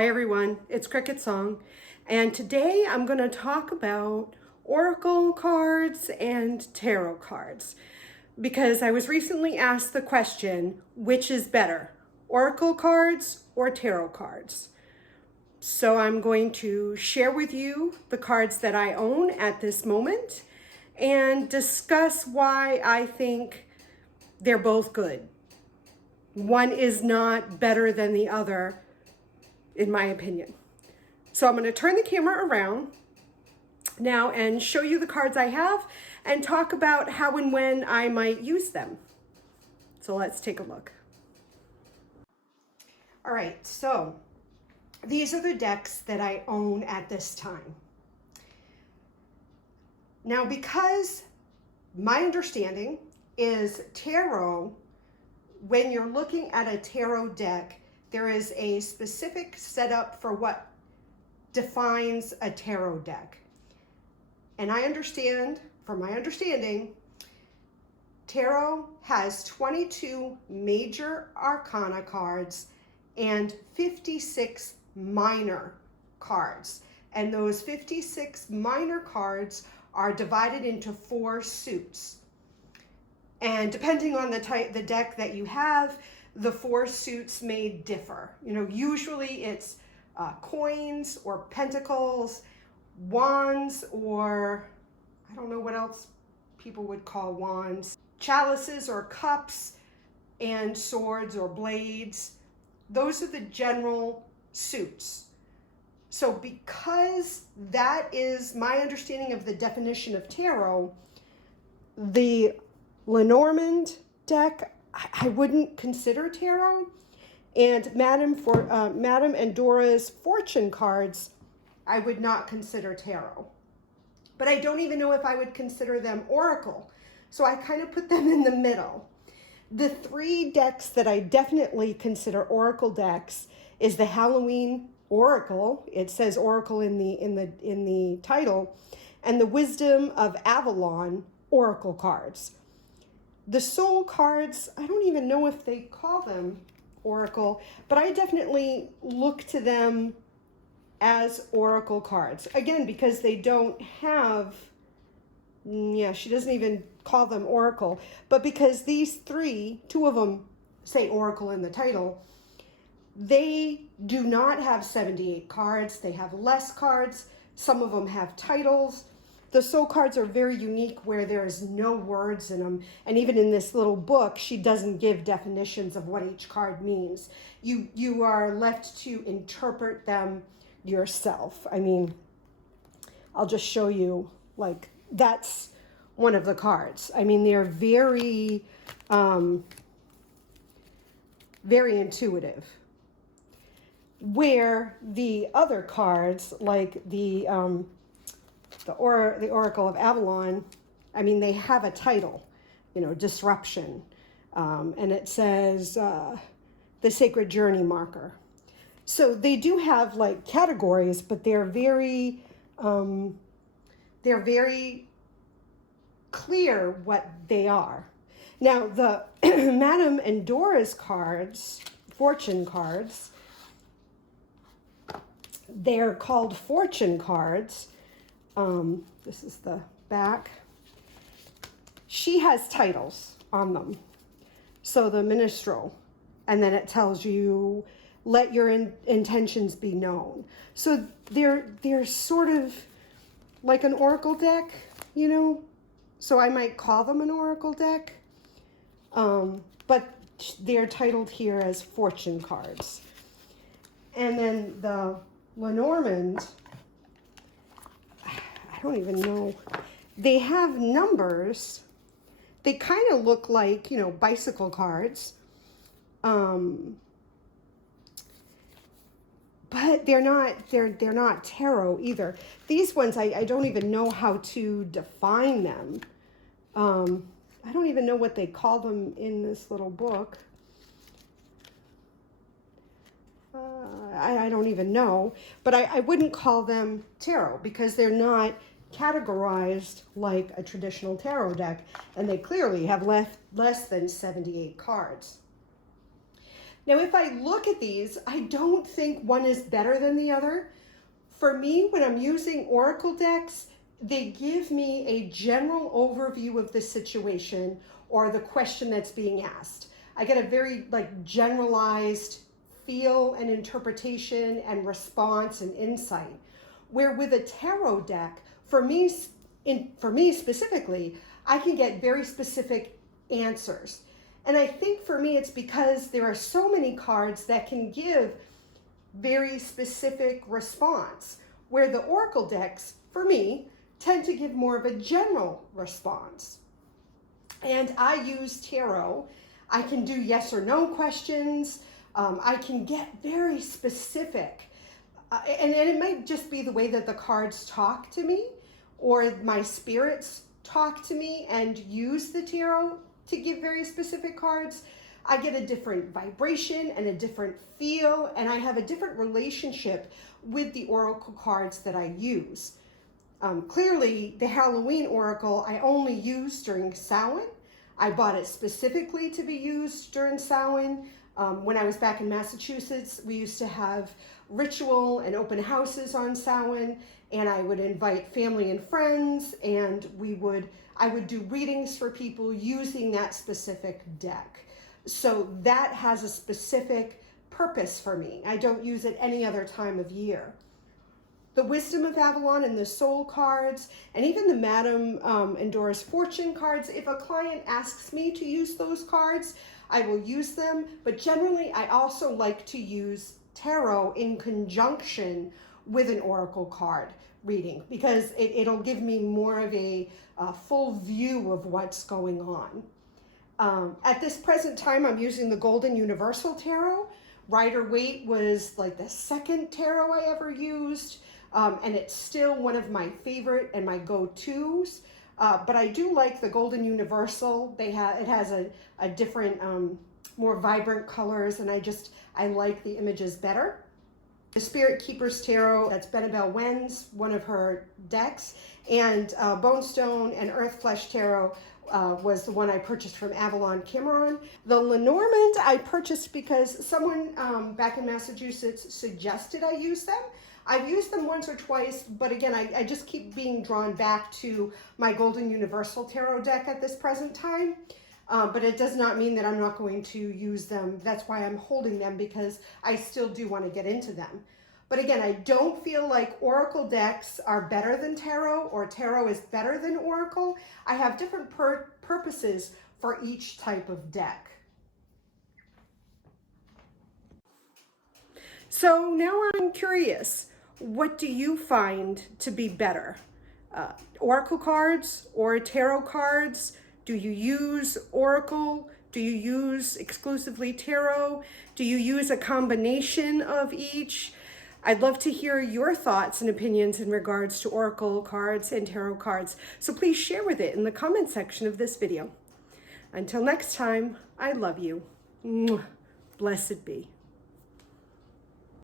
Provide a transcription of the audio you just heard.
Hi everyone, it's CricketSong, and today I'm going to talk about oracle cards and tarot cards because I was recently asked the question, which is better, oracle cards or tarot cards? So I'm going to share with you the cards that I own at this moment and discuss why I think they're both good. One is not better than the other, in my opinion. So I'm going to turn the camera around now and show you the cards I have and talk about how and when I might use them. So let's take a look. All right, so these are the decks that I own at this time. Now, because my understanding is tarot, when you're looking at a tarot deck, there is a specific setup for what defines a tarot deck. And I understand, from my understanding, tarot has 22 major arcana cards and 56 minor cards. And those 56 minor cards are divided into 4 suits. And depending on the deck that you have, the 4 suits may differ. You know, usually it's coins or pentacles, wands, or I don't know what else people would call wands, chalices or cups, and swords or blades. Those are the general suits. So because that is my understanding of the definition of tarot, the Lenormand deck I wouldn't consider tarot, and Madame and Dora's fortune cards I would not consider tarot. But I don't even know if I would consider them oracle. So I kind of put them in the middle. The 3 decks that I definitely consider oracle decks is the Halloween Oracle. It says oracle in the title, and the Wisdom of Avalon oracle cards. The soul cards, I don't even know if they call them oracle, but I definitely look to them as oracle cards. Again, because they don't have, she doesn't even call them oracle, but because these 3, 2 of them say oracle in the title, they do not have 78 cards. They have less cards. Some of them have titles. The soul cards are very unique where there's no words in them. And even in this little book, she doesn't give definitions of what each card means. You are left to interpret them yourself. I mean, I'll just show you, like, that's one of the cards. I mean, they're very, very intuitive. Where the other cards, like the Oracle of Avalon, I mean, they have a title, you know, Disruption, and it says the Sacred Journey Marker. So they do have like categories, but they're very clear what they are. Now the Madame and Dora's cards, fortune cards, they're called fortune cards. This is the back. She has titles on them. So the minstrel, and then it tells you, let your intentions be known. So they're sort of like an oracle deck, you know? So I might call them an oracle deck, but they're titled here as fortune cards. And then the Lenormand, I don't even know. They have numbers. They kind of look like, you know, bicycle cards. But they're not tarot either. These ones, I don't even know how to define them. I don't even know what they call them in this little book. I don't even know, but I wouldn't call them tarot because they're not categorized like a traditional tarot deck, and they clearly have less than 78 cards. Now, if I look at these, I don't think one is better than the other. For me, when I'm using oracle decks, they give me a general overview of the situation or the question that's being asked. I get a very generalized feel and interpretation and response and insight. Where with a tarot deck, for me specifically, I can get very specific answers. And I think for me, it's because there are so many cards that can give very specific response, where the oracle decks, for me, tend to give more of a general response. And I use tarot. I can do yes or no questions. I can get very specific. And it might just be the way that the cards talk to me, or my spirits talk to me and use the tarot to give very specific cards. I get a different vibration and a different feel, and I have a different relationship with the oracle cards that I use. Clearly, the Halloween oracle I only use during Samhain. I bought it specifically to be used during Samhain. When I was back in Massachusetts, we used to have ritual and open houses on Samhain, and I would invite family and friends, and I would do readings for people using that specific deck. So that has a specific purpose for me. I don't use it any other time of year. The Wisdom of Avalon and the Soul cards, and even the Madame Endora's Fortune cards, if a client asks me to use those cards, I will use them. But generally, I also like to use tarot in conjunction with an oracle card reading, because it'll give me more of a full view of what's going on. At this present time, I'm using the Golden Universal Tarot. Rider-Waite was like the second tarot I ever used, and it's still one of my favorite and my go-tos. But I do like the Golden Universal. It has a different, more vibrant colors, and I like the images better. The Spirit Keeper's Tarot, that's Benebell Wen's, one of her decks, and Bonestone and Earth Flesh Tarot was the one I purchased from Avalon Cameron. The Lenormand I purchased because someone back in Massachusetts suggested I use them. I've used them once or twice, but again, I just keep being drawn back to my Golden Universal Tarot deck at this present time. But it does not mean that I'm not going to use them. That's why I'm holding them, because I still do want to get into them. But again, I don't feel like oracle decks are better than tarot, or tarot is better than oracle. I have different purposes for each type of deck. So now I'm curious, what do you find to be better? Oracle cards or tarot cards? Do you use oracle? Do you use exclusively tarot? Do you use a combination of each? I'd love to hear your thoughts and opinions in regards to oracle cards and tarot cards. So please share with it in the comment section of this video. Until next time, I love you. Blessed be.